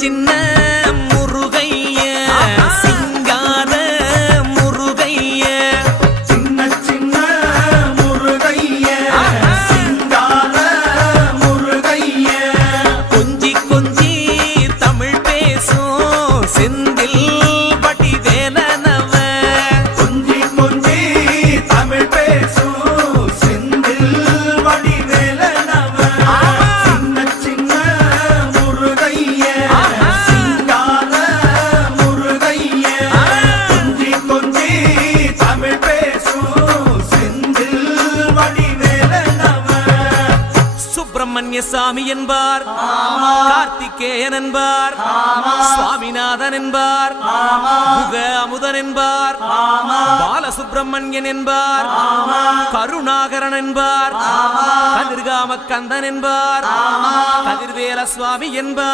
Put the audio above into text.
சின்ன முருகைய சிங்கார முருகைய சின்ன சின்ன முருகைய சிங்கார முருகைய கொஞ்சி கொஞ்சி தமிழ் பேசும் செந்தில் வடிவேலனவ கொஞ்சி கொஞ்சி தமிழ் பேசும் செந்தில் வடிவேலனவ சின்ன சின்ன முருகைய சிங்கார முருகைய கொஞ்சி கொஞ்சி தமிழ் பேசும் செந்தில் வடிவேலனவ சுப்பிரமணிய சாமி என்பார், கார்த்திகேயன் என்பார், சுவாமிநாதன் என்பார், முக அமுதன் என்பார், பாலசுப்பிரமணியன் என்பார், கருணாகரன் என்பார், கதிர்காம கந்தன் என்பார், கதிர்வேல சுவாமி என்பார்.